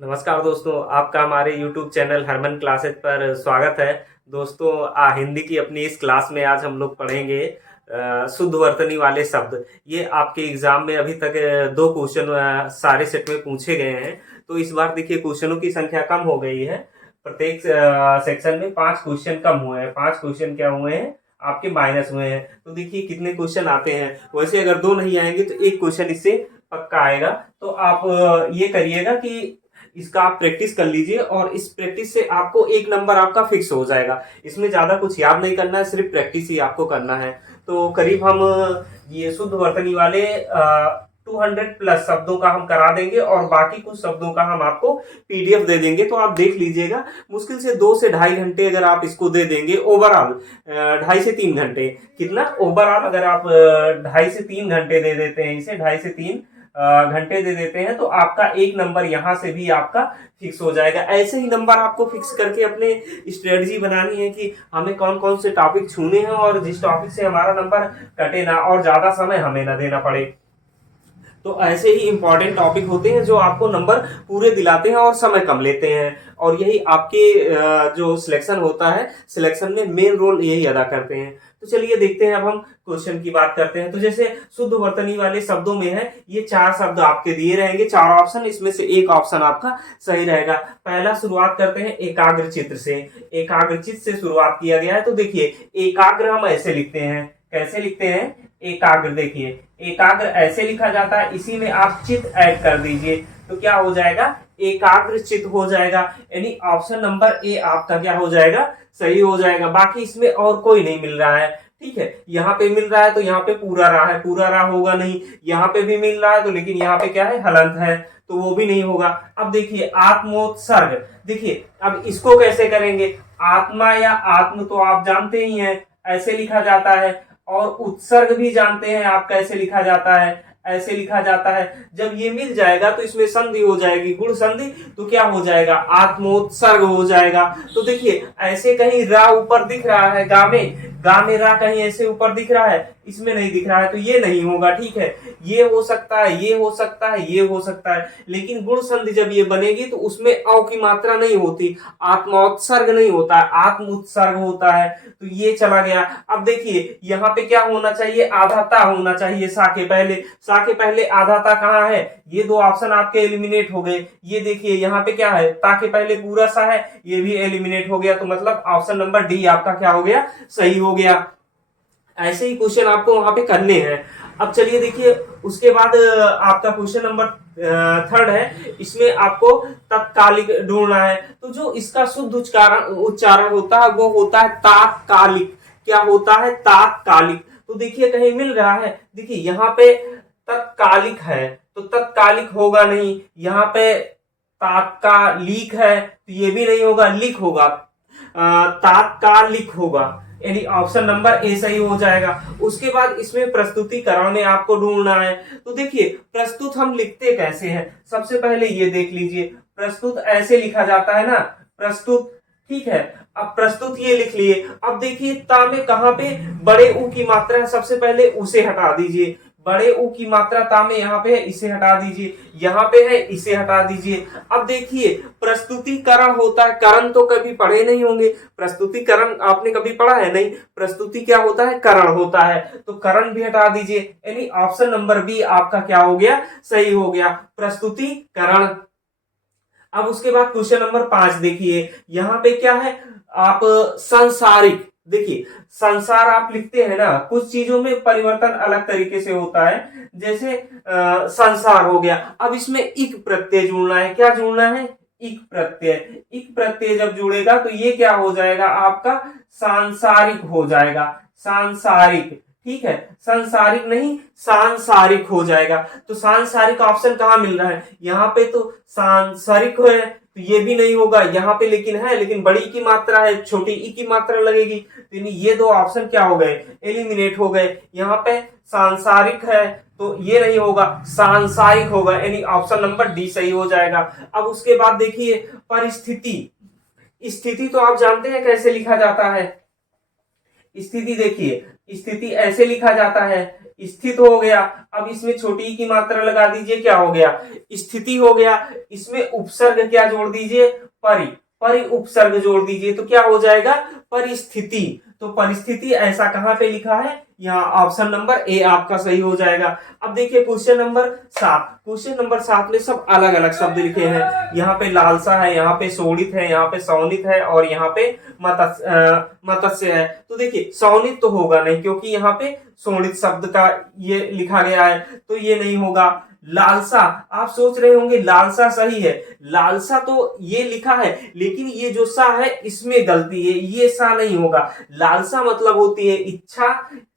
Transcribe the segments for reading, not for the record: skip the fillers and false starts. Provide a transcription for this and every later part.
नमस्कार दोस्तों, आपका हमारे YouTube चैनल हरमन क्लासेस पर स्वागत है। दोस्तों, हिंदी की अपनी इस क्लास में आज हम लोग पढ़ेंगे शुद्ध वर्तनी वाले शब्द। ये आपके एग्जाम में अभी तक दो क्वेश्चन सारे सेट में पूछे गए हैं। तो इस बार देखिए क्वेश्चनों की संख्या कम हो गई है। प्रत्येक सेक्शन में 5 क्वेश्चन कम हुए हैं। 5 क्वेश्चन क्या हुए हैं, आपके माइनस हुए हैं। तो देखिए कितने क्वेश्चन आते हैं। वैसे अगर दो नहीं आएंगे तो एक क्वेश्चन इससे पक्का आएगा। तो आप ये करिएगा कि इसका आप प्रैक्टिस कर लीजिए और इस प्रैक्टिस से आपको एक नंबर आपका फिक्स हो जाएगा। इसमें ज्यादा कुछ याद नहीं करना है, सिर्फ प्रैक्टिस ही आपको करना है। तो करीब हम ये शुद्ध वर्तनी वाले 200 प्लस शब्दों का हम करा देंगे और बाकी कुछ शब्दों का हम आपको पीडीएफ दे देंगे। तो आप देख लीजिएगा, मुश्किल से 2 से ढाई घंटे अगर आप इसको दे देंगे ओवरऑल, 2.5 से 3 घंटे। कितना ओवरऑल अगर आप 2.5 से 3 घंटे दे देते हैं, इसे 2.5 से 3 घंटे दे देते हैं, तो आपका एक नंबर यहां से भी आपका फिक्स हो जाएगा। ऐसे ही नंबर आपको फिक्स करके अपने स्ट्रेटजी बनानी है कि हमें कौन कौन से टॉपिक छूने हैं और जिस टॉपिक से हमारा नंबर कटे ना और ज्यादा समय हमें ना देना पड़े। तो ऐसे ही इंपॉर्टेंट टॉपिक होते हैं जो आपको नंबर पूरे दिलाते हैं और समय कम लेते हैं। और यही आपके जो सिलेक्शन होता है, सिलेक्शन में मेन रोल यही अदा करते हैं। तो चलिए देखते हैं, अब हम क्वेश्चन की बात करते हैं। तो जैसे शुद्ध वर्तनी वाले शब्दों में है, ये 4 शब्द आपके दिए रहेंगे, 4 ऑप्शन, इसमें से एक ऑप्शन आपका सही रहेगा। पहला शुरुआत करते हैं एकाग्र चित्त से। एकाग्र चित्त से शुरुआत किया गया है। तो देखिए एकाग्र हम ऐसे लिखते हैं, कैसे लिखते हैं एकाग्र। देखिए एकाग्र ऐसे लिखा जाता है, इसी में आप चित्त ऐड कर दीजिए तो क्या हो जाएगा, एकाग्र चित्त हो जाएगा। यानी ऑप्शन नंबर ए आपका क्या हो जाएगा, सही हो जाएगा। बाकी इसमें और कोई नहीं मिल रहा है। ठीक है, यहाँ पे मिल रहा है तो यहाँ पे पूरा रहा है, पूरा रहा होगा नहीं। यहाँ पे भी मिल रहा है तो, लेकिन यहाँ पे क्या है, हलंत है, तो वो भी नहीं होगा। अब देखिए आत्मोत्सर्ग। देखिए अब इसको कैसे करेंगे, आत्मा या आत्म तो आप जानते ही हैं, ऐसे लिखा जाता है। और उत्सर्ग भी जानते हैं आप कैसे लिखा जाता है, ऐसे लिखा जाता है। जब ये मिल जाएगा तो इसमें संधि हो जाएगी, गुण संधि, तो क्या हो जाएगा, आत्मोत्सर्ग हो जाएगा। तो देखिए ऐसे कहीं रा ऊपर दिख रहा है, गा में रा कहीं ऐसे ऊपर दिख रहा है, इसमें नहीं दिख रहा है, तो ये नहीं होगा। ठीक है, ये हो सकता है, ये हो सकता है, ये हो सकता है, लेकिन गुण संधि जब ये बनेगी तो उसमें औ की मात्रा नहीं होती, आत्मोत्सर्ग नहीं होता है, आत्म उत्सर्ग होता है। तो ये चला गया। अब देखिए यहाँ पे क्या होना चाहिए, आधाता होना चाहिए। सा के पहले आधाता कहाँ है, ये दो ऑप्शन आपके एलिमिनेट हो गए। ये देखिए यहाँ पे क्या है, ता के पहले पूरा सा है, ये भी एलिमिनेट हो गया। तो मतलब ऑप्शन नंबर डी आपका क्या हो गया, सही हो गया। ऐसे ही क्वेश्चन आपको वहां पे करने हैं। अब चलिए देखिए, उसके बाद आपका क्वेश्चन नंबर 3 है। इसमें आपको तत्कालिक ढूंढना है। तो जो इसका शुद्ध उच्चारण होता है वो होता है तात्कालिक। क्या होता है, तात्कालिक। तो देखिए कहीं मिल रहा है, देखिए यहाँ पे तत्कालिक है तो तत्कालिक होगा नहीं, यहाँ पे तात्कालिक है तो ये भी नहीं होगा, लिख होगा, तात्कालिक होगा। यानी ऑप्शन नंबर ए सही हो जाएगा। उसके बाद इसमें प्रस्तुतिकरण में आपको ढूंढना है। तो देखिए प्रस्तुत हम लिखते कैसे हैं, सबसे पहले ये देख लीजिए, प्रस्तुत ऐसे लिखा जाता है ना, प्रस्तुत। ठीक है, अब प्रस्तुत ये लिख लिए। अब देखिए ता में कहां पे बड़े ऊ की मात्रा है, सबसे पहले उसे हटा दीजिए। बड़े ऊ की मात्रा ता में यहाँ पे है, इसे हटा दीजिए। यहाँ पे है, इसे हटा दीजिए। अब देखिए प्रस्तुतिकरण होता है, करण तो कभी पढ़े नहीं होंगे, प्रस्तुतिकरण आपने कभी पढ़ा है नहीं। प्रस्तुति क्या होता है, करण होता है, तो करण भी हटा दीजिए। यानी ऑप्शन नंबर बी आपका क्या हो गया, सही हो गया, प्रस्तुतिकरण। अब उसके बाद क्वेश्चन नंबर 5 देखिए, यहाँ पे क्या है, आप सांसारिक। देखिए संसार आप लिखते हैं ना, कुछ चीजों में परिवर्तन अलग तरीके से होता है। जैसे संसार हो गया, अब इसमें इक प्रत्यय जुड़ना है। क्या जुड़ना है, इक प्रत्यय। इक प्रत्यय जब जुड़ेगा तो ये क्या हो जाएगा, आपका सांसारिक हो जाएगा, सांसारिक। ठीक है, सांसारिक नहीं सांसारिक हो जाएगा। तो सांसारिक ऑप्शन कहाँ मिल रहा है, यहाँ पे तो सांसारिक है तो ये भी नहीं होगा, यहाँ पे लेकिन है, लेकिन बड़ी की मात्रा है, छोटी ई की मात्रा लगेगी। तो ये दो ऑप्शन क्या हो गए, एलिमिनेट हो गए। यहाँ पे सांसारिक है तो ये नहीं होगा, सांसारिक होगा। यानी ऑप्शन नंबर डी सही हो जाएगा। अब उसके बाद देखिए परिस्थिति। स्थिति तो आप जानते हैं कैसे लिखा जाता है, स्थिति देखिए, स्थिति ऐसे लिखा जाता है, स्थित हो गया। अब इसमें छोटी ई की मात्रा लगा दीजिए, क्या हो गया, स्थिति हो गया। इसमें उपसर्ग क्या जोड़ दीजिए, परि, परि उपसर्ग जोड़ दीजिए, तो क्या हो जाएगा, परिस्थिति। तो परिस्थिति ऐसा कहां पे लिखा है, यहाँ ऑप्शन नंबर ए आपका सही हो जाएगा। अब देखिए क्वेश्चन नंबर 7, क्वेश्चन नंबर 7 में सब अलग अलग शब्द लिखे हैं। यहाँ पे लालसा है, यहाँ पे शोणित है, यहाँ पे सौनित है और यहाँ पे मत्स्य है। तो देखिए सौनित तो होगा नहीं क्योंकि यहाँ पे शोणित शब्द का ये लिखा गया है, तो ये नहीं होगा। लालसा, आप सोच रहे होंगे लालसा सही है, लालसा तो ये लिखा है लेकिन ये जो सा है इसमें गलती है, ये सा नहीं होगा। लालसा मतलब होती है इच्छा,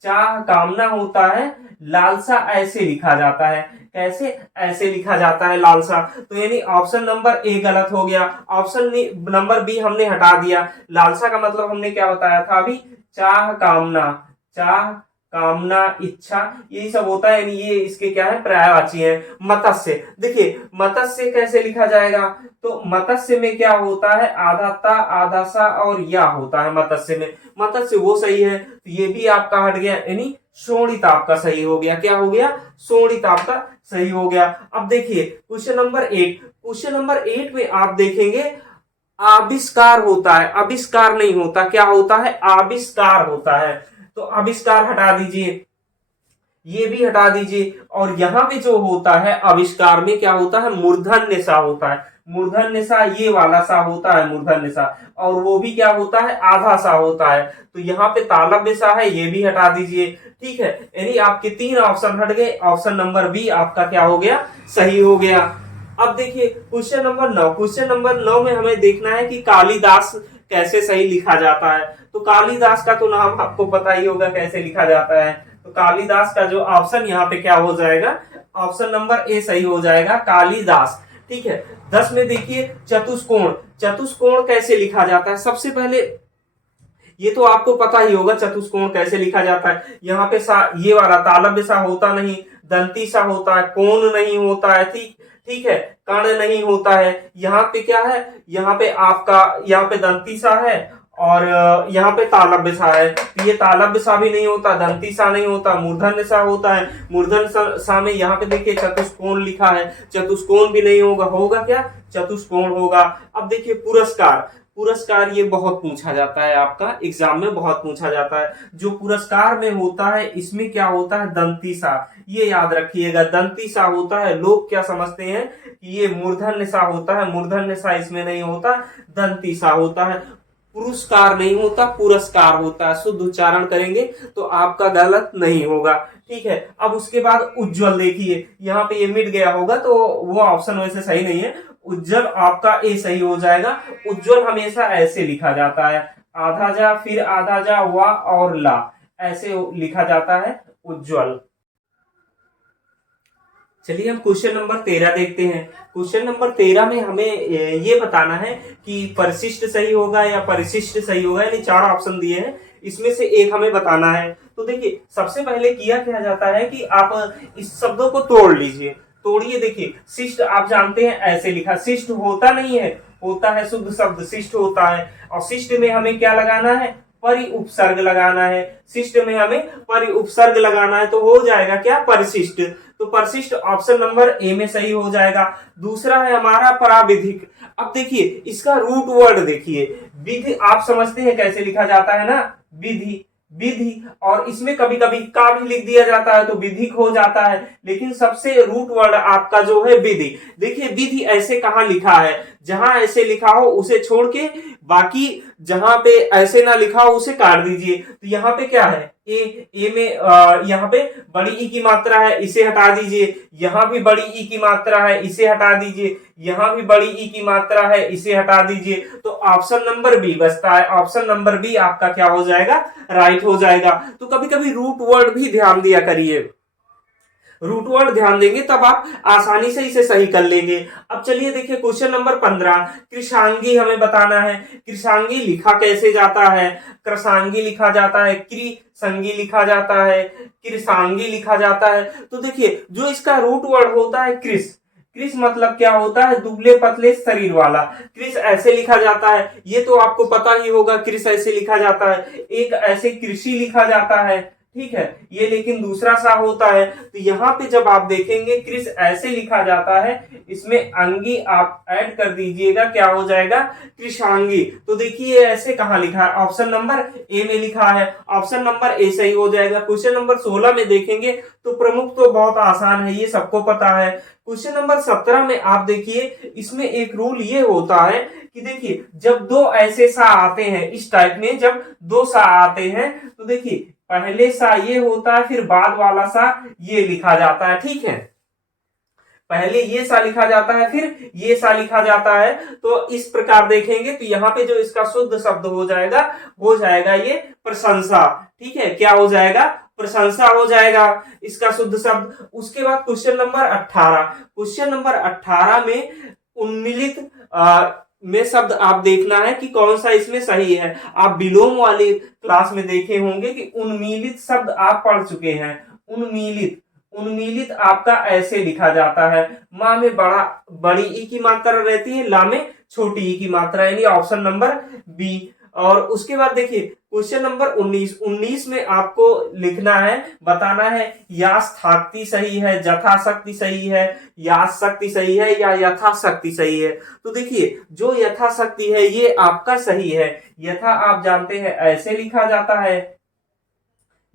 चाह, कामना होता है। लालसा ऐसे लिखा जाता है, कैसे, ऐसे लिखा जाता है लालसा। तो यानी ऑप्शन नंबर ए गलत हो गया। ऑप्शन नंबर बी हमने हटा दिया। लालसा का मतलब हमने क्या बताया था अभी, चाह, कामना, चाह, कामना, इच्छा, यही सब होता है। यानी ये इसके क्या है, पर्यायवाची है। मत्स्य, देखिए मत्स्य कैसे लिखा जाएगा, तो मत्स्य में क्या होता है, आधा ता, आधा सा और या होता है मत्स्य में। मत्स्य वो सही है, तो ये भी आपका हट गया, यानी शोणित आपका सही हो गया। क्या हो गया, शोणित आपका सही हो गया। अब देखिए क्वेश्चन नंबर 8, क्वेश्चन नंबर 8 में आप देखेंगे आविष्कार होता है, आविष्कार नहीं होता, क्या होता है, आविष्कार होता है। तो आविष्कार हटा दीजिए, ये भी हटा दीजिए। और यहां पे जो होता है आविष्कार में क्या होता है, मूर्धन्य सा होता है। मूर्धन्य सा ये वाला सा होता है, मूर्धन्य सा, और वो भी क्या होता है, आधा सा होता है। तो यहाँ पे तालव्य सा है, ये भी हटा दीजिए। ठीक है, यानी आपके 3 ऑप्शन हट गए। ऑप्शन नंबर बी आपका क्या हो गया, सही हो गया। अब देखिए क्वेश्चन नंबर 9, क्वेश्चन नंबर 9 में हमें देखना है कि कालिदास कैसे सही लिखा जाता है। तो कालिदास का तो नाम आपको पता ही होगा कैसे लिखा जाता है। तो कालिदास का जो ऑप्शन यहाँ पे क्या हो जाएगा, ऑप्शन नंबर ए सही हो जाएगा, कालिदास। ठीक है, 10 में देखिए चतुष्कोण, चतुष्कोण कैसे लिखा जाता है। सबसे पहले ये तो आपको पता ही होगा चतुष्कोण कैसे लिखा जाता है। यहाँ पे सा, ये वाला तालव्य सा होता नहीं, दंती सा होता है, कोण नहीं होता है, ठीक ठीक है, कर्ण नहीं होता है। यहाँ पे क्या है, यहाँ पे आपका, यहाँ पे दंती सा है और यहाँ पे तालव्य सा है। तो ये तालव्य सा भी नहीं होता, दंती सा नहीं होता, मूर्धन्य सा होता है। मूर्धन्य सा में यहाँ पे देखिए चतुष्कोण लिखा है, चतुष्कोण भी नहीं होगा, होगा क्या, चतुष्कोण होगा। अब देखिए पुरस्कार, पुरस्कार ये बहुत पूछा जाता है, आपका एग्जाम में बहुत पूछा जाता है। जो पुरस्कार में होता है इसमें क्या होता है, दंती सा, ये याद रखिएगा, दंती सा होता है। लोग क्या समझते हैं कि ये मूर्धन्य सा होता है, मूर्धन्य सा इसमें नहीं होता, दंती सा होता है। पुरस्कार नहीं होता, पुरस्कार होता है। शुद्ध उच्चारण करेंगे तो आपका गलत नहीं होगा। ठीक है, अब उसके बाद उज्जवल देखिए, यहाँ पे ये मिट गया होगा तो वो ऑप्शन वैसे सही नहीं है। उज्जवल आपका ए सही हो जाएगा। उज्जवल हमेशा ऐसे लिखा जाता है, आधा जा, फिर आधा जा, वा और ला, ऐसे लिखा जाता है उज्जवल। चलिए हम क्वेश्चन नंबर 13 देखते हैं। क्वेश्चन नंबर 13 में हमें ये बताना है कि परिशिष्ट सही होगा या परिशिष्ट सही होगा, यानी 4 ऑप्शन दिए हैं, इसमें से एक हमें बताना है। तो देखिए सबसे पहले किया जाता है कि आप इस शब्दों को तोड़ लीजिए, तोड़िए। देखिए शिष्ट आप जानते हैं ऐसे लिखा, शिष्ट होता नहीं है, होता है शुद्ध शब्द शिष्ट होता है। और शिष्ट में हमें क्या लगाना है, परि उपसर्ग लगाना है। शिष्ट में हमें परि उपसर्ग लगाना है तो हो जाएगा क्या, परिशिष्ट। तो परिशिष्ट ऑप्शन नंबर ए में सही हो जाएगा। दूसरा है हमारा पराविधिक। अब देखिए इसका रूट वर्ड देखिए, विधि आप समझते हैं कैसे लिखा जाता है ना, विधि, विधि, और इसमें कभी कभी का भी लिख दिया जाता है तो विधिक हो जाता है, लेकिन सबसे रूट वर्ड आपका जो है विधि। देखिए विधि ऐसे कहां लिखा है, जहां ऐसे लिखा हो उसे छोड़ के बाकी जहां पे ऐसे ना लिखा हो उसे काट दीजिए। तो यहाँ पे क्या है, ए में यहाँ पे बड़ी ई की मात्रा है, इसे हटा दीजिए। यहाँ भी बड़ी ई की मात्रा है, इसे हटा दीजिए। यहाँ भी बड़ी ई की मात्रा है, इसे हटा दीजिए। तो ऑप्शन नंबर बी बचता है। ऑप्शन नंबर बी आपका क्या हो जाएगा, राइट हो जाएगा। तो कभी कभी रूट वर्ड भी ध्यान दिया करिए, रूट वर्ड ध्यान देंगे तब आप आसानी से इसे सही कर लेंगे। अब चलिए देखिए क्वेश्चन नंबर 15, कृषांगी हमें बताना है। कृषांगी लिखा कैसे जाता है, कृषांगी लिखा जाता है, कृसंगी लिखा जाता है, कृषांगी लिखा जाता है। तो देखिए जो इसका रूट वर्ड होता है कृष, कृष मतलब क्या होता है, दुबले पतले शरीर वाला। कृष ऐसे लिखा जाता है, ये तो आपको पता ही होगा, कृष ऐसे लिखा जाता है। एक ऐसे कृषि लिखा जाता है, ठीक है, ये लेकिन दूसरा सा होता है। तो यहाँ पे जब आप देखेंगे कृष ऐसे लिखा जाता है, इसमें अंगी आप ऐड कर दीजिएगा, क्या हो जाएगा, कृषांगी। तो देखिए ऐसे कहाँ लिखा है, ऑप्शन नंबर ए में लिखा है, ऑप्शन नंबर ए सही हो जाएगा। क्वेश्चन नंबर 16 में देखेंगे तो प्रमुख तो बहुत आसान है, ये सबको पता है। क्वेश्चन नंबर 17 में आप देखिए, इसमें एक रूल ये होता है कि देखिए जब दो ऐसे सा आते हैं इस टाइप में, जब दो सा आते हैं तो देखिए पहले सा ये होता है, फिर बाद वाला सा ये लिखा जाता है, ठीक है। पहले ये सा लिखा जाता है, फिर ये सा लिखा जाता है। तो इस प्रकार देखेंगे तो यहाँ पे जो इसका शुद्ध शब्द हो जाएगा ये प्रशंसा, ठीक है, क्या हो जाएगा, प्रशंसा हो जाएगा इसका शुद्ध शब्द। उसके बाद क्वेश्चन नंबर 18, क्वेश्चन नंबर 18 में उन्मिलित में शब्द आप देखना है कि कौन सा इसमें सही है। आप विलोम वाली क्लास में देखे होंगे कि उन्मीलित शब्द आप पढ़ चुके हैं। उन्मीलित, उन्मीलित आपका ऐसे लिखा जाता है, माँ में बड़ी ई की मात्रा रहती है, ला में छोटी ई की मात्रा, यानी ऑप्शन नंबर बी। और उसके बाद देखिए क्वेश्चन नंबर 19 में आपको लिखना है, बताना है यास्थाक्ति सही है, जथाशक्ति सही है, याशक्ति सही है या यथाशक्ति सही है। तो देखिए जो यथाशक्ति है ये आपका सही है। यथा आप जानते हैं ऐसे लिखा जाता है,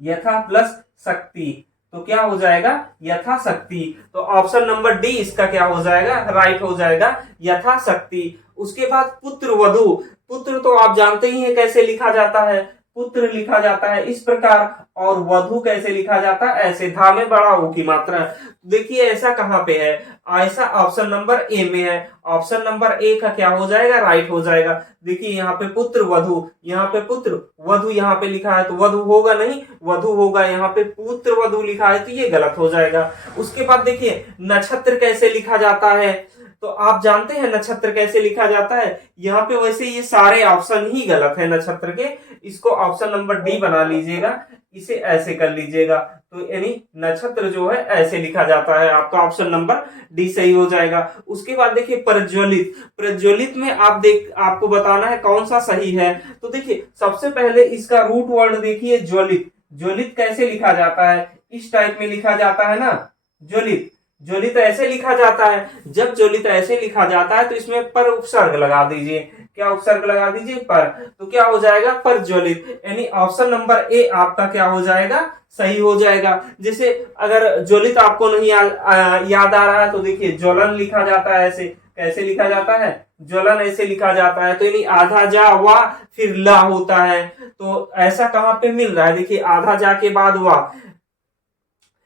यथा प्लस शक्ति, तो क्या हो जाएगा, यथाशक्ति। तो ऑप्शन नंबर डी इसका क्या हो जाएगा, राइट हो जाएगा, यथाशक्ति। उसके बाद पुत्र वधु, पुत्र तो आप जानते ही हैं कैसे लिखा जाता है, पुत्र लिखा जाता है इस प्रकार, और वधु कैसे लिखा जाता है, ऐसे, धा में बड़ा ऊ की मात्रा। देखिए ऐसा कहां पे है, ऐसा ऑप्शन नंबर ए में है। ऑप्शन नंबर ए का क्या हो जाएगा, राइट हो जाएगा। देखिए यहाँ पे पुत्र वधु, यहाँ पे पुत्र वधु यहाँ पे लिखा है तो वधु होगा नहीं, वधु होगा, यहाँ पे पुत्र वधु लिखा है तो ये गलत हो जाएगा। उसके बाद देखिए नक्षत्र कैसे लिखा जाता है, तो आप जानते हैं नक्षत्र कैसे लिखा जाता है। यहाँ पे वैसे ये सारे ऑप्शन ही गलत है नक्षत्र के, इसको ऑप्शन नंबर डी बना लीजिएगा, इसे ऐसे कर लीजिएगा। तो यानी नक्षत्र जो है ऐसे लिखा जाता है, आपका ऑप्शन नंबर डी सही हो जाएगा। उसके बाद देखिए प्रज्वलित, प्रज्वलित में आपको बताना है कौन सा सही है। तो देखिए सबसे पहले इसका रूट वर्ड देखिए ज्वलित, ज्वलित कैसे लिखा जाता है, इस टाइप में लिखा जाता है ना, ज्वलित, ज्वलित ऐसे लिखा जाता है। जब ज्वलित ऐसे लिखा जाता है तो इसमें पर उपसर्ग लगा दीजिए, क्या उपसर्ग लगा दीजिए, पर, तो क्या हो जाएगा, पर ज्वलित, यानी ऑप्शन नंबर ए आपका क्या हो जाएगा, सही हो जाएगा। जैसे अगर ज्वलित आपको नहीं याद आ रहा है तो देखिए ज्वलन लिखा जाता है, ऐसे कैसे लिखा जाता है, ज्वलन ऐसे लिखा जाता है। तो यानी आधा जा वा फिर ला होता है, तो ऐसा कहां पे मिल रहा है, देखिए आधा जा के बाद वा,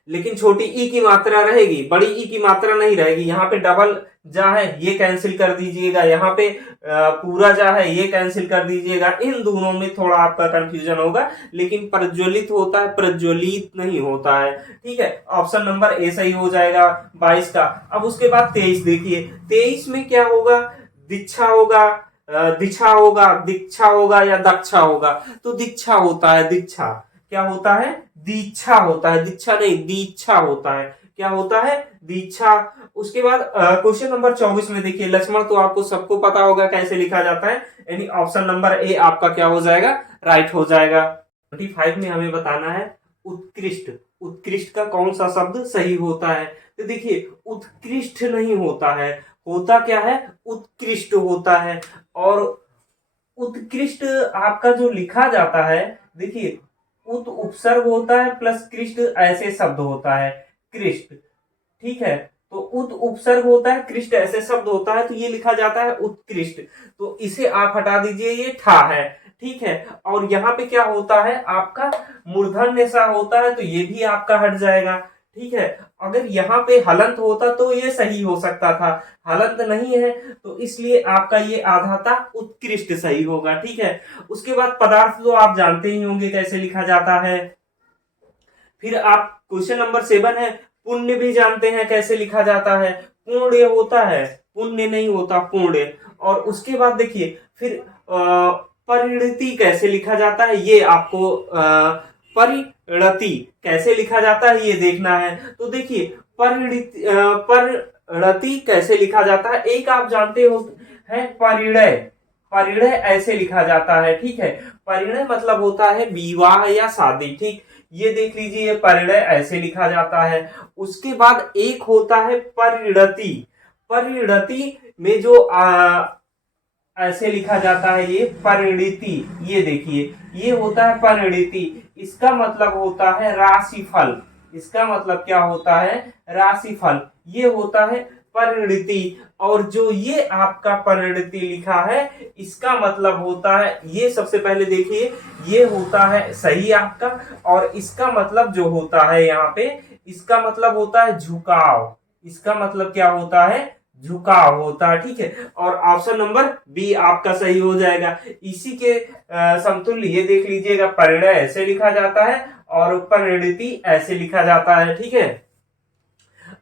लेकिन छोटी ई की मात्रा रहेगी, बड़ी ई की मात्रा नहीं रहेगी। यहाँ पे डबल जा है ये कैंसिल कर दीजिएगा, यहाँ पे पूरा जा है ये कैंसिल कर दीजिएगा। इन दोनों में थोड़ा आपका कंफ्यूजन होगा, लेकिन प्रज्वलित होता है, प्रज्वलित नहीं होता है, ठीक है। ऑप्शन नंबर ए सही हो जाएगा 22 का। अब उसके बाद 23 देखिए, 23 में क्या होगा, दीक्षा होगा, दिशा होगा, दीक्षा होगा या दक्षा होगा। तो दीक्षा होता है, दीक्षा क्या होता है, दीक्षा होता है, दीक्षा नहीं दीक्षा होता है, क्या होता है, दीक्षा। उसके बाद क्वेश्चन नंबर 24 में देखिए लक्ष्मण, तो आपको सबको पता होगा कैसे लिखा जाता है, यानी ऑप्शन नंबर ए आपका क्या हो जाएगा, राइट हो जाएगा। 25 में हमें बताना है उत्कृष्ट, उत्कृष्ट का कौन सा शब्द सही होता है। तो देखिए उत्कृष्ट नहीं होता है, होता क्या है, उत्कृष्ट होता है। और उत्कृष्ट आपका जो लिखा जाता है, देखिए उत उपसर्ग होता है प्लस कृष्ट ऐसे शब्द होता है, कृष्ट, ठीक है। तो उत उपसर्ग होता है, कृष्ट ऐसे शब्द होता है, तो ये लिखा जाता है उत्कृष्ट। तो इसे आप हटा दीजिए, ये ठा है, ठीक है। और यहाँ पे क्या होता है, आपका मूर्धन्य सा होता है, तो ये भी आपका हट जाएगा, ठीक है। अगर यहाँ पे हलंत होता तो ये सही हो सकता था, हलंत नहीं है तो इसलिए आपका ये आधा था, उत्कृष्ट सही होगा, ठीक है। उसके बाद पदार्थ तो आप जानते ही होंगे कैसे लिखा जाता है। फिर आप क्वेश्चन नंबर 7 है, पुण्य भी जानते हैं कैसे लिखा जाता है, पुण्य होता है, पुण्य नहीं होता, पुण्य। और उसके बाद देखिए फिर परिणति कैसे लिखा जाता है, ये आपको परिणति कैसे लिखा जाता है ये देखना है। तो देखिए परिणति कैसे लिखा जाता है, एक आप जानते हो है परिणय, परिणय ऐसे लिखा जाता है, ठीक है। परिणय मतलब होता है विवाह या शादी, ठीक। ये देख लीजिए, ये परिणय ऐसे लिखा जाता है। उसके बाद एक होता है परिणति। परिणति में जो ऐसे लिखा जाता है, ये परिणति। ये देखिए, ये होता है परिणति। इसका मतलब होता है राशिफल। इसका मतलब क्या होता है? राशिफल। ये होता है परिणति। और जो ये आपका परिणति लिखा है, इसका मतलब होता है, ये सबसे पहले देखिए, ये होता है सही आपका। और इसका मतलब जो होता है यहाँ पे, इसका मतलब होता है झुकाव। इसका मतलब क्या होता है? झुकाव होता है, ठीक है। और ऑप्शन नंबर बी आपका सही हो जाएगा। इसी के समतुल्य ये देख लीजिएगा, परिणय ऐसे लिखा जाता है और परिणति ऐसे लिखा जाता है, ठीक है।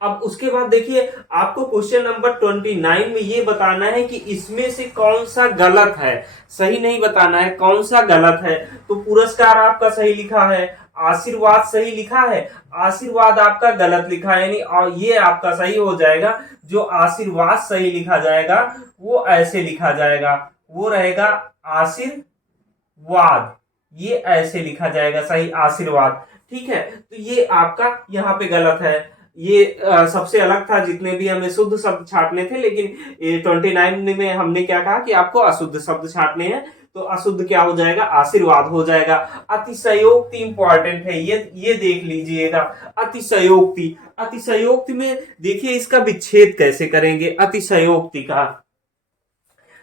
अब उसके बाद देखिए, आपको क्वेश्चन नंबर 29 में ये बताना है कि इसमें से कौन सा गलत है। सही नहीं बताना है, कौन सा गलत है। तो पुरस्कार आपका सही लिखा है, आशीर्वाद सही लिखा है, आशीर्वाद आपका गलत लिखा है, यानी और ये आपका सही हो जाएगा। जो आशीर्वाद सही लिखा जाएगा वो ऐसे लिखा जाएगा, वो रहेगा आशीर्वाद। ये ऐसे लिखा जाएगा सही, आशीर्वाद, ठीक है। तो ये आपका यहाँ पे गलत है। ये सबसे अलग था, जितने भी हमें शुद्ध शब्द छाटने थे, लेकिन 29 में हमने क्या कहा कि आपको अशुद्ध शब्द छाटने हैं। तो अशुद्ध क्या हो जाएगा? आशीर्वाद हो जाएगा। अतिशयोक्ति इंपॉर्टेंट है, ये देख लीजिएगा। अतिशयोक्ति, अतिशयोक्ति में देखिए इसका विच्छेद कैसे करेंगे। अतिशयोक्ति का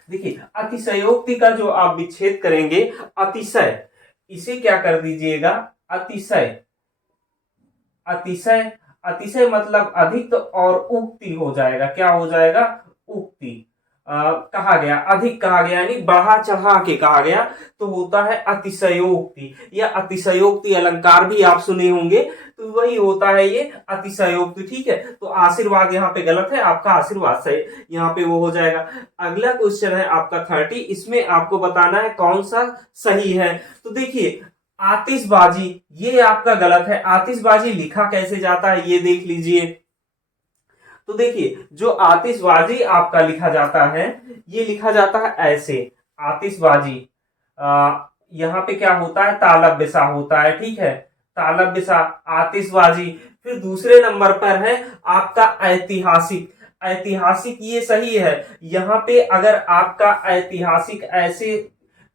देखिए, अतिशयोक्ति का जो आप विच्छेद करेंगे, अतिशय, इसे क्या कर दीजिएगा? अतिशय। अतिशय, अतिशय मतलब अधिक, और उक्ति हो जाएगा। क्या हो जाएगा? उक्ति। कहा गया, अधिक कहा गया, यानी बढ़ा चढ़ा के कहा गया, तो होता है अतिशयोक्ति। या अतिशयोक्ति अलंकार भी आप सुने होंगे, तो वही होता है ये अतिशयोक्ति, ठीक है। तो आशीर्वाद यहाँ पे गलत है, आपका आशीर्वाद सही, यहाँ पे वो हो जाएगा। अगला क्वेश्चन है आपका 30। इसमें आपको बताना है कौन सा सही है। तो देखिए, आतिशबाजी, ये आपका गलत है। आतिशबाजी लिखा कैसे जाता है, ये देख लीजिए। तो देखिए, जो आतिशबाजी आपका लिखा जाता है, ये लिखा जाता है ऐसे, आतिशबाजी। यहाँ पे क्या होता है? तालव्य सा होता है, ठीक है, तालव्य सा, आतिशबाजी। फिर दूसरे नंबर पर है आपका ऐतिहासिक। ऐतिहासिक ये सही है। यहाँ पे अगर आपका ऐतिहासिक ऐसे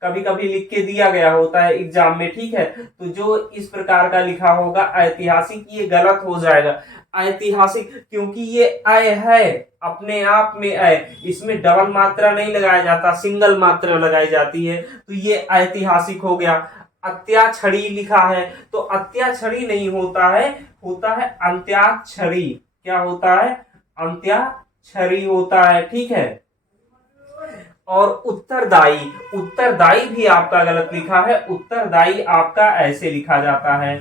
कभी कभी लिख के दिया गया होता है एग्जाम में, ठीक है, तो जो इस प्रकार का लिखा होगा ऐतिहासिक, ये गलत हो जाएगा। ऐतिहासिक, क्योंकि ये अय है, अपने आप में अय, इसमें डबल मात्रा नहीं लगाया जाता, सिंगल मात्रा लगाई जाती है, तो ये ऐतिहासिक हो गया। अत्याक्षरी लिखा है, तो अत्याक्षरी नहीं होता है, होता है अंत्याक्षरी। क्या होता है? अंत्याक्षरी होता है, ठीक है। और उत्तरदायी, उत्तरदायी भी आपका गलत लिखा है। उत्तरदायी आपका ऐसे लिखा जाता है,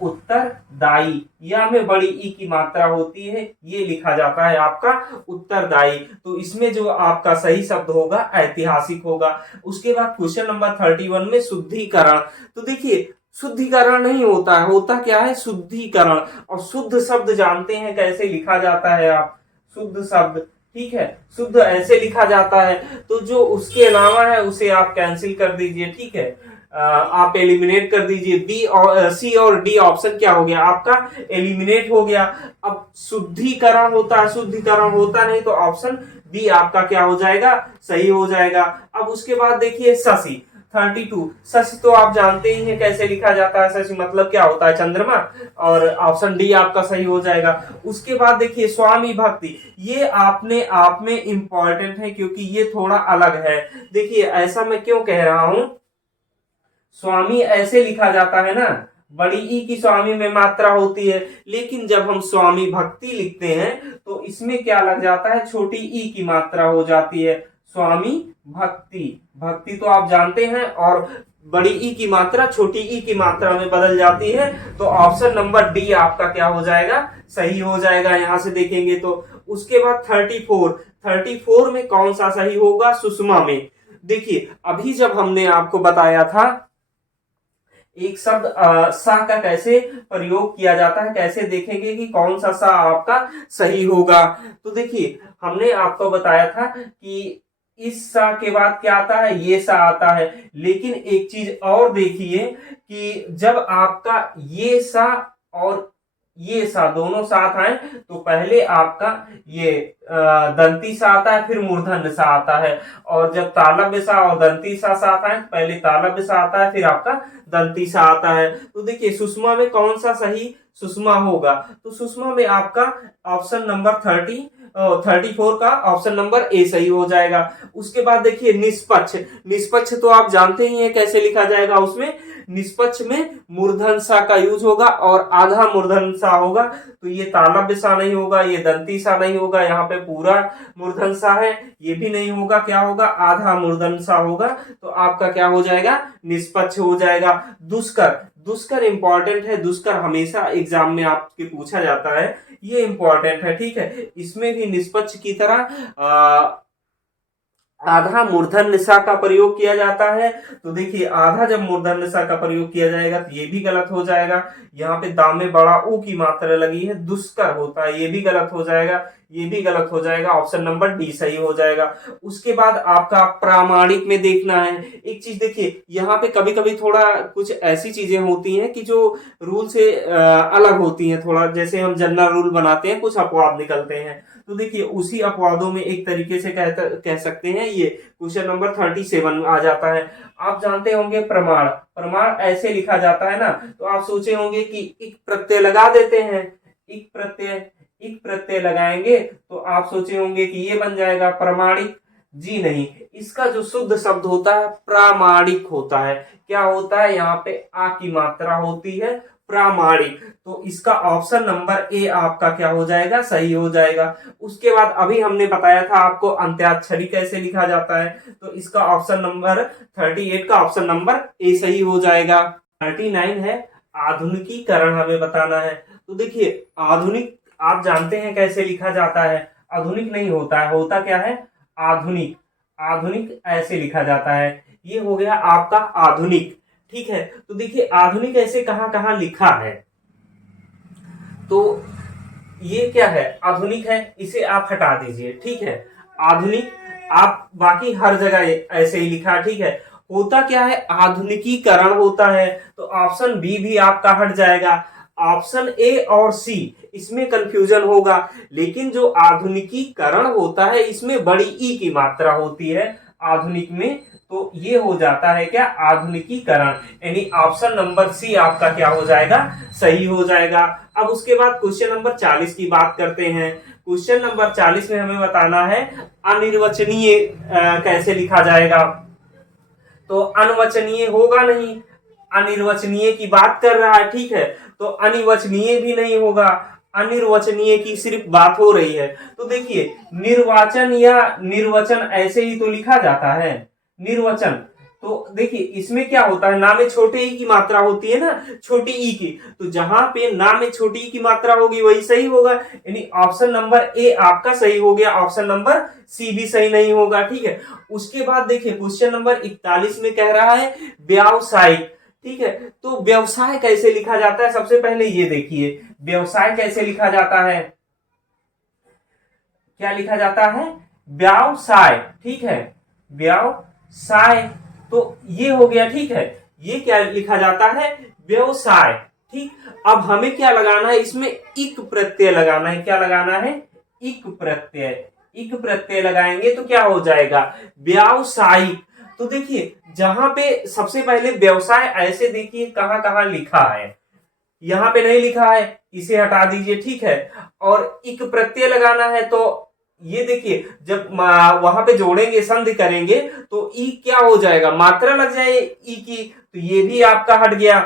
उत्तरदायी, या में बड़ी ई की मात्रा होती है, ये लिखा जाता है आपका उत्तरदायी। तो इसमें जो आपका सही शब्द होगा ऐतिहासिक होगा। उसके बाद क्वेश्चन नंबर 31 में शुद्धिकरण। तो देखिए, शुद्धिकरण नहीं होता है, होता क्या है? शुद्धिकरण। और शुद्ध शब्द जानते हैं कैसे लिखा जाता है आप? शुद्ध शब्द, ठीक है, शुद्ध ऐसे लिखा जाता है। तो जो उसके अलावा है उसे आप कैंसिल कर दीजिए, ठीक है, आप एलिमिनेट कर दीजिए। बी और सी और डी ऑप्शन क्या हो गया आपका? एलिमिनेट हो गया। अब शुद्धिकरण होता है, शुद्धिकरण होता नहीं, तो ऑप्शन बी आपका क्या हो जाएगा? सही हो जाएगा। अब उसके बाद देखिए शशि, 32। शशि तो आप जानते ही हैं कैसे लिखा जाता है। शशि मतलब क्या होता है? चंद्रमा। और ऑप्शन डी आपका सही हो जाएगा। उसके बाद देखिए स्वामी भक्ति, ये आपने आप में इंपॉर्टेंट है, क्योंकि ये थोड़ा अलग है। देखिए, ऐसा मैं क्यों कह रहा हूं, स्वामी ऐसे लिखा जाता है ना, बड़ी ई की स्वामी में मात्रा होती है, लेकिन जब हम स्वामी भक्ति लिखते हैं तो इसमें क्या लग जाता है? छोटी ई की मात्रा हो जाती है। स्वामी भक्ति, भक्ति तो आप जानते हैं, और बड़ी ई की मात्रा छोटी ई की मात्रा में बदल जाती है। तो ऑप्शन नंबर डी आपका क्या हो जाएगा? सही हो जाएगा, यहां से देखेंगे तो। उसके बाद 34, 34 में कौन सा सही होगा? सुषमा में। देखिए, अभी जब हमने आपको बताया था एक शब्द सा का कैसे प्रयोग किया जाता है, कैसे देखेंगे कि कौन सा सा आपका सही होगा। तो देखिए, हमने आपको बताया था कि इस सा के बाद क्या आता है, ये सा आता है। लेकिन एक चीज और देखिए कि जब आपका ये सा और ये सा दोनों साथ आए तो पहले आपका ये दंती सा आता है, फिर मूर्धन्य सा आता है। और जब तालव्य सा और दंती सा साथ आए, पहले तालव्य सा आता है, फिर आपका दंती सा आता है। तो देखिए सुषमा में कौन सा सही सुषमा होगा, तो सुषमा में आपका ऑप्शन नंबर 34 का ऑप्शन नंबर ए सही हो जाएगा। उसके बाद देखिए निष्पक्ष, निष्पक्ष तो आप जानते ही हैं कैसे लिखा जाएगा। उसमें निष्पक्ष में मूर्धन सा का यूज होगा और आधा मूर्धन सा होगा। तो ये तालव्य सा नहीं होगा, ये दंती सा नहीं होगा, यहाँ पे पूरा मूर्धन सा है, ये भी नहीं होगा। क्या होगा, आधा मूर्धन सा होगा। तो आपका क्या हो जाएगा, निष्पक्ष हो जाएगा। दुष्कर, दुष्कर इंपॉर्टेंट है, दुष्कर हमेशा एग्जाम में आपके पूछा जाता है, ये इंपॉर्टेंट है। ठीक है, इसमें भी निष्पक्ष की तरह आधा मूर्धन्य सा का प्रयोग किया जाता है। तो देखिए आधा जब मूर्धन्य सा का प्रयोग किया जाएगा तो ये भी गलत हो जाएगा। यहाँ पे दाम में बड़ा ऊ की मात्रा लगी है, दुष्कर होता है, ये भी गलत हो जाएगा, ये भी गलत हो जाएगा। ऑप्शन नंबर डी सही हो जाएगा। उसके बाद आपका प्रामाणिक में देखना है। एक चीज देखिए, यहाँ पे कभी कभी थोड़ा कुछ ऐसी चीजें होती हैं कि जो रूल से अलग होती हैं थोड़ा, जैसे हम जनरल रूल बनाते हैं, कुछ अपवाद निकलते हैं। तो देखिए उसी अपवादों में एक तरीके से कह सकते हैं, ये क्वेश्चन नंबर 37 आ जाता है। आप जानते होंगे प्रमाण, प्रमाण ऐसे लिखा जाता है ना, तो आप सोचे होंगे कि इक प्रत्यय लगा देते हैं, इक प्रत्यय, इक प्रत्यय लगाएंगे तो आप सोचे होंगे कि ये बन जाएगा प्रमाणिक। जी नहीं, इसका जो शुद्ध शब्द होता है प्रामाणिक होता है। क्या होता है, यहाँ पे आ की मात्रा होती है, प्रामाणिक। तो इसका ऑप्शन नंबर ए आपका क्या हो जाएगा, सही हो जाएगा। उसके बाद अभी हमने बताया था आपको अंत्याक्षरी कैसे लिखा जाता है, तो इसका ऑप्शन नंबर 38 का ऑप्शन नंबर ए सही हो जाएगा। 39 है आधुनिकीकरण, हमें बताना है। तो देखिए आधुनिक आप जानते हैं कैसे लिखा जाता है, आधुनिक नहीं होता है, होता क्या है, आधुनिक। आधुनिक ऐसे लिखा जाता है, ये हो गया आपका आधुनिक। ठीक है, तो देखिए आधुनिक ऐसे कहां कहां लिखा है, तो ये क्या है, आधुनिक है, इसे आप हटा दीजिए। ठीक है, आधुनिक आप बाकी हर जगह ऐसे ही लिखा। ठीक है, होता क्या है, आधुनिकीकरण होता है। तो ऑप्शन बी भी आपका हट जाएगा। ऑप्शन ए और सी इसमें कंफ्यूजन होगा, लेकिन जो आधुनिकीकरण होता है इसमें बड़ी ई की मात्रा होती है आधुनिक में, तो ये हो जाता है क्या, आधुनिकीकरण। यानी ऑप्शन नंबर सी आपका क्या हो जाएगा, सही हो जाएगा। अब उसके बाद क्वेश्चन नंबर 40 की बात करते हैं। क्वेश्चन नंबर 40 में हमें बताना है अनिर्वचनीय कैसे लिखा जाएगा। तो अनवचनीय होगा नहीं, अनिर्वचनीय की बात कर रहा है। ठीक है, तो अनिर्वचनीय भी नहीं होगा, अनिर्वचनीय की सिर्फ बात हो रही है। तो देखिए निर्वाचन या निर्वचन ऐसे ही तो लिखा जाता है, निर्वचन। तो देखिए इसमें क्या होता है, ना में छोटे ई की मात्रा होती है ना, छोटी ई की, तो जहां पे ना में छोटी ई की मात्रा होगी वही सही होगा। यानी ऑप्शन नंबर ए आपका सही हो गया, ऑप्शन नंबर सी भी सही नहीं होगा। ठीक है, उसके बाद देखिए क्वेश्चन नंबर 41 में कह रहा है व्यावसायिक। ठीक है, तो व्यवसाय कैसे लिखा जाता है, सबसे पहले ये देखिए व्यवसाय कैसे लिखा जाता है, क्या लिखा जाता है, व्यवसाय। ठीक है, व्यवसाय, तो ये हो गया। ठीक है, ये क्या लिखा जाता है, व्यवसाय। ठीक, अब हमें क्या लगाना है, इसमें इक प्रत्यय लगाना है। क्या लगाना है, इक प्रत्यय। इक प्रत्यय लगाएंगे तो क्या हो जाएगा, व्यावसायिक। तो देखिए जहां पे सबसे पहले व्यवसाय ऐसे देखिए कहां कहां लिखा है, यहां पे नहीं लिखा है, इसे हटा दीजिए। ठीक है, और इक प्रत्यय लगाना है, तो ये देखिए जब वहां पे जोड़ेंगे, संधि करेंगे तो ई क्या हो जाएगा, मात्रा लग जाए ई की, तो ये भी आपका हट गया।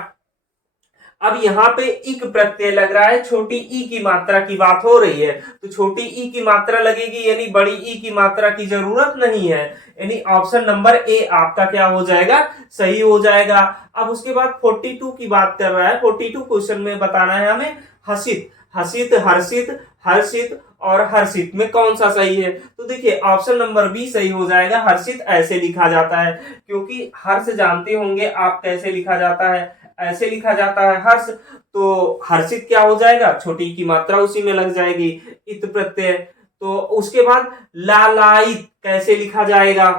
अब यहाँ पे इक प्रत्यय लग रहा है, छोटी ई की मात्रा की बात हो रही है, तो छोटी ई की मात्रा लगेगी, यानी बड़ी ई की मात्रा की जरूरत नहीं है। यानी ऑप्शन नंबर ए आपका क्या हो जाएगा, सही हो जाएगा। अब उसके बाद 42 की बात कर रहा है। 42 क्वेश्चन में बताना है हमें हसित, हसित, हर्षित, हर्षित और हर्षित में कौन सा सही है। तो देखिए ऑप्शन नंबर बी सही हो जाएगा, हर्षित ऐसे लिखा जाता है, क्योंकि हर्ष जानते होंगे आप कैसे लिखा जाता है, ऐसे लिखा जाता है हर्ष। तो हर्षित क्या हो जाएगा, छोटी की मात्रा उसी में लग जाएगी, इत प्रत्यय। तो उसके बाद लालायित कैसे लिखा जाएगा?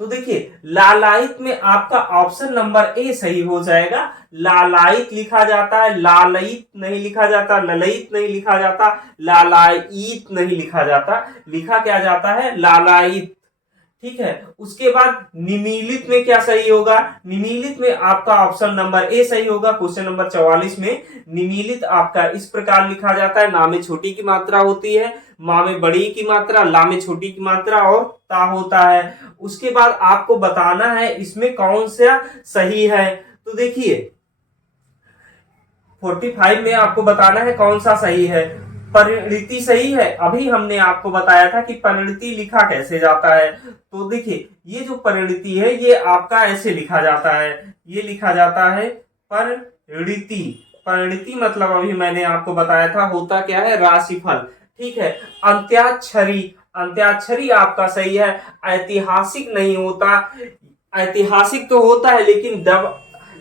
तो देखिए लालायित में आपका ऑप्शन नंबर ए सही हो जाएगा। लालायित लिखा जाता है, लालयित नहीं लिखा जाता, ललयित नहीं लिखा जाता, लालायित नहीं लिखा जाता, लिखा क्या जाता है? लालायित। ठीक है, उसके बाद निमीलित में क्या सही होगा? निमीलित में आपका ऑप्शन नंबर ए सही होगा। क्वेश्चन नंबर 44 में निमीलित आपका इस प्रकार लिखा जाता है, ना में छोटी की मात्रा होती है, माँ में बड़ी की मात्रा, ला में छोटी की मात्रा और ता होता है। उसके बाद आपको बताना है इसमें कौन सा सही है। तो देखिए 45 में आपको बताना है कौन सा सही है। परिणति सही है। अभी हमने आपको बताया था कि परिणति लिखा कैसे जाता है। तो देखिए ये जो परिणति है ये आपका ऐसे लिखा जाता है, ये लिखा जाता है परिणति। परिणति मतलब अभी मैंने आपको बताया था होता क्या है? राशिफल। ठीक है, अंत्याक्षरी, अंत्याक्षरी आपका सही है। ऐतिहासिक नहीं होता, ऐतिहासिक तो होता है लेकिन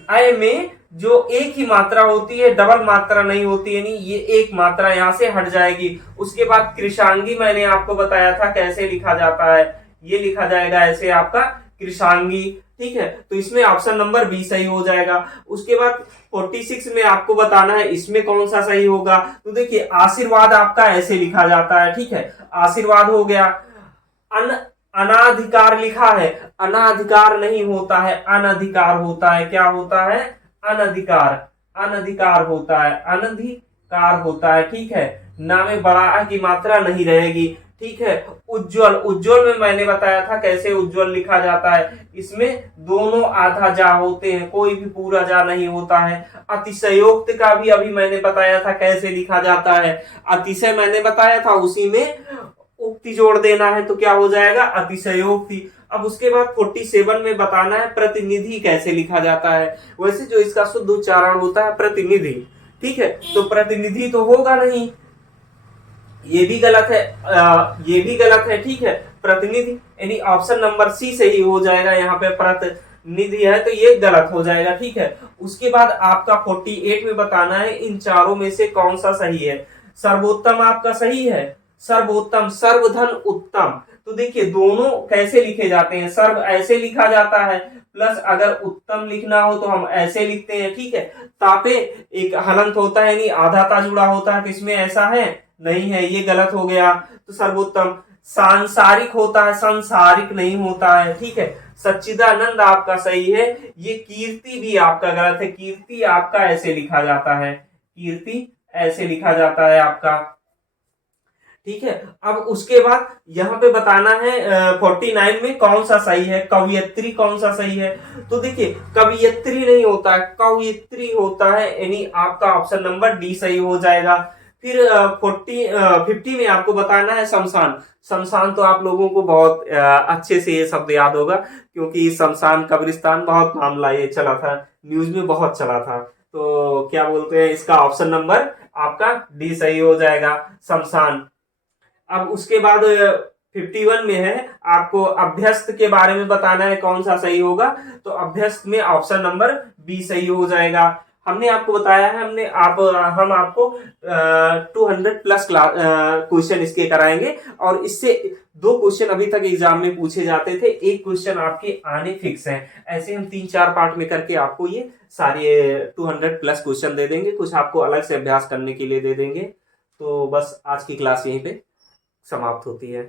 अय में जो एक ही मात्रा होती है, डबल मात्रा नहीं होती है, नहीं ये एक मात्रा यहां से हट जाएगी। उसके बाद कृषांगी मैंने आपको बताया था कैसे लिखा जाता है, ये लिखा जाएगा ऐसे आपका कृषांगी। ठीक है, तो इसमें ऑप्शन नंबर बी सही हो जाएगा। उसके बाद 46 में आपको बताना है इसमें कौन सा सही होगा। तो देखिए आशीर्वाद आपका ऐसे लिखा जाता है। ठीक है, आशीर्वाद हो गया। अनाधिकार लिखा है, अनाधिकार नहीं होता है, अनधिकार होता है। क्या होता है? अनधिकार, अनधिकार होता है, अनधिकार होता है। ठीक है, ना में बड़ा की मात्रा नहीं रहेगी। ठीक है, उज्जवल, उज्जवल में मैंने बताया था कैसे उज्जवल लिखा जाता है। इसमें दोनों आधा जा होते हैं, कोई भी पूरा जा नहीं होता है। अतिशयोक्त का भी अभी मैंने बताया था कैसे लिखा जाता है। अतिशय मैंने बताया था, उसी में उक्ति जोड़ देना है तो क्या हो जाएगा? अतिशयोक्ति। अब उसके बाद 47 में बताना है प्रतिनिधि कैसे लिखा जाता है। वैसे जो इसका शुद्ध उच्चारण होता है प्रतिनिधि। ठीक है, तो प्रतिनिधि तो होगा नहीं, ये भी गलत है, ये भी गलत है। ठीक है, प्रतिनिधि यानी ऑप्शन नंबर सी सही हो जाएगा। यहाँ पे प्रतिनिधि है तो ये गलत हो जाएगा। ठीक है, उसके बाद आपका 48 में बताना है इन चारों में से कौन सा सही है। सर्वोत्तम आपका सही है, सर्वोत्तम, सर्वधन उत्तम। तो देखिए दोनों कैसे लिखे जाते हैं। सर्व ऐसे लिखा जाता है, प्लस अगर उत्तम लिखना हो तो हम ऐसे लिखते हैं। ठीक है, तापे एक हलंत होता है, यानी आधा ता जुड़ा होता है, तो इसमें ऐसा है नहीं है, ये गलत हो गया। तो सर्वोत्तम। सांसारिक होता है, संसारिक नहीं होता है। ठीक है, सच्चिदानंद आपका सही है। ये कीर्ति भी आपका गलत है, कीर्ति आपका ऐसे लिखा जाता है, कीर्ति ऐसे लिखा जाता है आपका। ठीक है, अब उसके बाद यहाँ पे बताना है 49 में कौन सा सही है। कवयित्री कौन सा सही है? तो देखिए कवयित्री नहीं होता है, कवयित्री होता है, यानी आपका ऑप्शन नंबर डी सही हो जाएगा। फिर 50 में आपको बताना है शमशान। शमशान तो आप लोगों को बहुत अच्छे से ये शब्द याद होगा, क्योंकि शमशान कब्रिस्तान बहुत मामला ये चला था, न्यूज में बहुत चला था। तो क्या बोलते हैं, इसका ऑप्शन नंबर आपका डी सही हो जाएगा, शमशान। अब उसके बाद 51 में है आपको अभ्यस्त के बारे में बताना है कौन सा सही होगा। तो अभ्यस्त में ऑप्शन नंबर बी सही हो जाएगा। हमने आपको बताया है, हम आपको 200 प्लस क्वेश्चन इसके कराएंगे, और इससे 2 क्वेश्चन अभी तक एग्जाम में पूछे जाते थे, एक क्वेश्चन आपके आने फिक्स है। ऐसे हम 3-4 पार्ट में करके आपको ये सारे 200 प्लस क्वेश्चन दे देंगे, कुछ आपको अलग से अभ्यास करने के लिए दे देंगे। तो बस आज की क्लास यहीं पे समाप्त होती है।